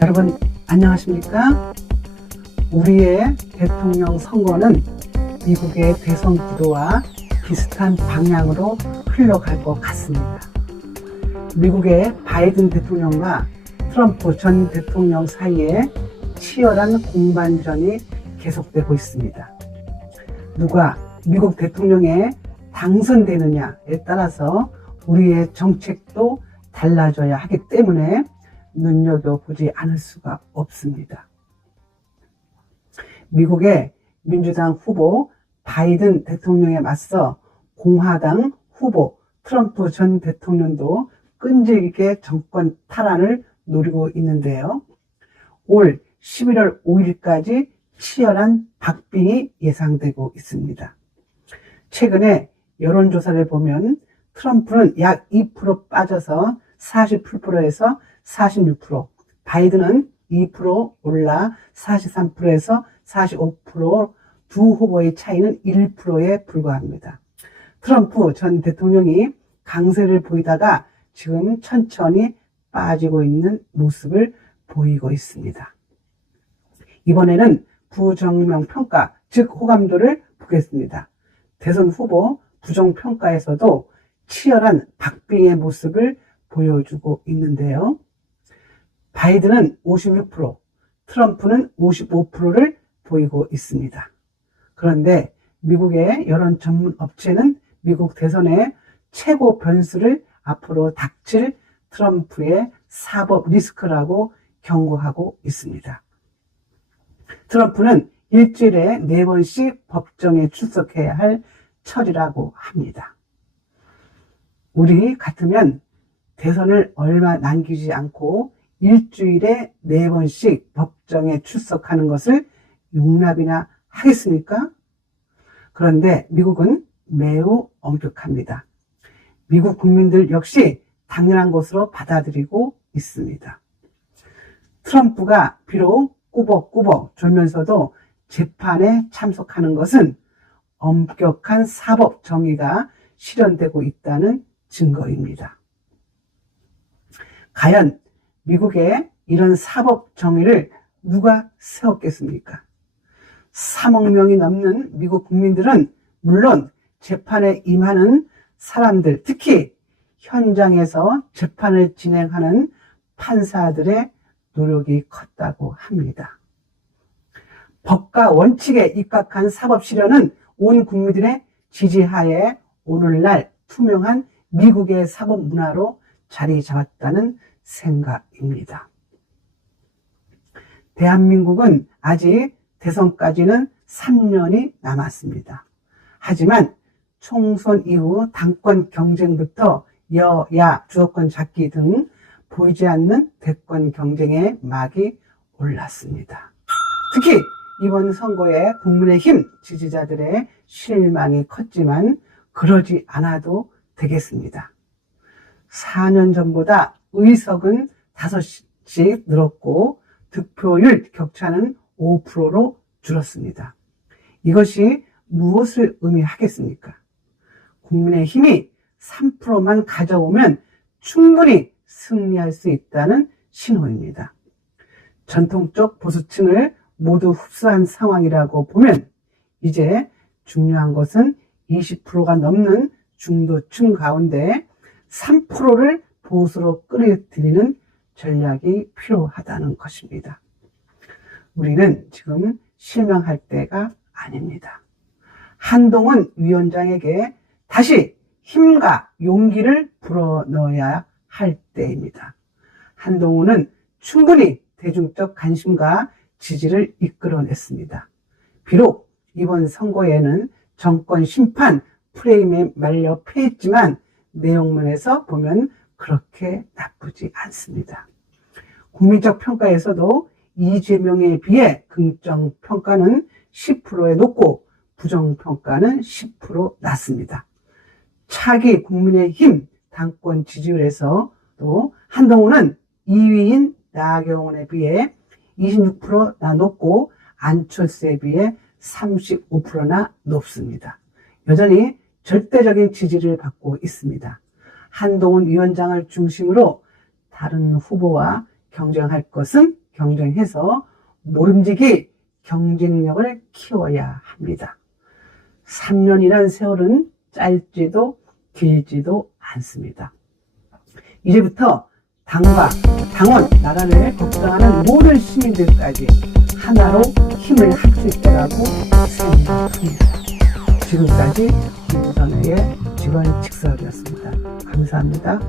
여러분 안녕하십니까? 우리의 대통령 선거는 미국의 대선 구도와 비슷한 방향으로 흘러갈 것 같습니다. 미국의 바이든 대통령과 트럼프 전 대통령 사이에 치열한 공방전이 계속되고 있습니다. 누가 미국 대통령에 당선되느냐에 따라서 우리의 정책도 달라져야 하기 때문에 눈여겨보지 않을 수가 없습니다. 미국의 민주당 후보 바이든 대통령에 맞서 공화당 후보 트럼프 전 대통령도 끈질기게 정권 탈환을 노리고 있는데요. 올 11월 5일까지 치열한 박빙이 예상되고 있습니다. 최근에 여론조사를 보면 트럼프는 약 2% 빠져서 48%에서 46%, 바이든은 2% 올라 43%에서 45%, 두 후보의 차이는 1%에 불과합니다. 트럼프 전 대통령이 강세를 보이다가 지금 천천히 빠지고 있는 모습을 보이고 있습니다. 이번에는 부정명 평가, 즉 호감도를 보겠습니다. 대선 후보 부정평가에서도 치열한 박빙의 모습을 보여주고 있는데요. 바이든은 56%, 트럼프는 55%를 보이고 있습니다. 그런데 미국의 여론 전문 업체는 미국 대선의 최고 변수를 앞으로 닥칠 트럼프의 사법 리스크라고 경고하고 있습니다. 트럼프는 일주일에 4번씩 법정에 출석해야 할 처리라고 합니다. 우리 같으면 대선을 얼마 남기지 않고 일주일에 4번씩 법정에 출석하는 것을 용납이나 하겠습니까? 그런데 미국은 매우 엄격합니다. 미국 국민들 역시 당연한 것으로 받아들이고 있습니다. 트럼프가 비록 꾸벅꾸벅 졸면서도 재판에 참석하는 것은 엄격한 사법 정의가 실현되고 있다는 증거입니다. 과연 미국의 이런 사법 정의를 누가 세웠겠습니까? 3억 명이 넘는 미국 국민들은 물론 재판에 임하는 사람들, 특히 현장에서 재판을 진행하는 판사들의 노력이 컸다고 합니다. 법과 원칙에 입각한 사법 실현은 온 국민들의 지지하에 오늘날 투명한 미국의 사법 문화로 자리 잡았다는 생각입니다. 대한민국은 아직 대선까지는 3년이 남았습니다. 하지만 총선 이후 당권 경쟁부터 여야 주도권 잡기 등 보이지 않는 대권 경쟁의 막이 올랐습니다. 특히 이번 선거에 국민의힘 지지자들의 실망이 컸지만 그러지 않아도 되겠습니다. 4년 전보다 의석은 5씩 늘었고 득표율 격차는 5%로 줄었습니다. 이것이 무엇을 의미하겠습니까? 국민의힘이 3%만 가져오면 충분히 승리할 수 있다는 신호입니다. 전통적 보수층을 모두 흡수한 상황이라고 보면 이제 중요한 것은 20%가 넘는 중도층 가운데 3%를 보수로 끌어들이는 전략이 필요하다는 것입니다. 우리는 지금 실망할 때가 아닙니다. 한동훈 위원장에게 다시 힘과 용기를 불어넣어야 할 때입니다. 한동훈은 충분히 대중적 관심과 지지를 이끌어냈습니다. 비록 이번 선거에는 정권 심판 프레임에 말려 패했지만 내용면에서 보면 그렇게 나쁘지 않습니다. 국민적 평가에서도 이재명에 비해 긍정 평가는 10%에 높고 부정 평가는 10% 낮습니다. 차기 국민의힘 당권 지지율에서도 한동훈은 2위인 나경원에 비해 26%나 높고 안철수에 비해 35%나 높습니다. 여전히 절대적인 지지를 받고 있습니다. 한동훈 위원장을 중심으로 다른 후보와 경쟁할 것은 경쟁해서 모름지기 경쟁력을 키워야 합니다. 3년이란 세월은 짧지도 길지도 않습니다. 이제부터 당과 당원, 나라를 걱정하는 모든 시민들까지 하나로 힘을 합칠 때라고 생각합니다. 지금까지 김부선의 직원직설이었습니다. 감사합니다.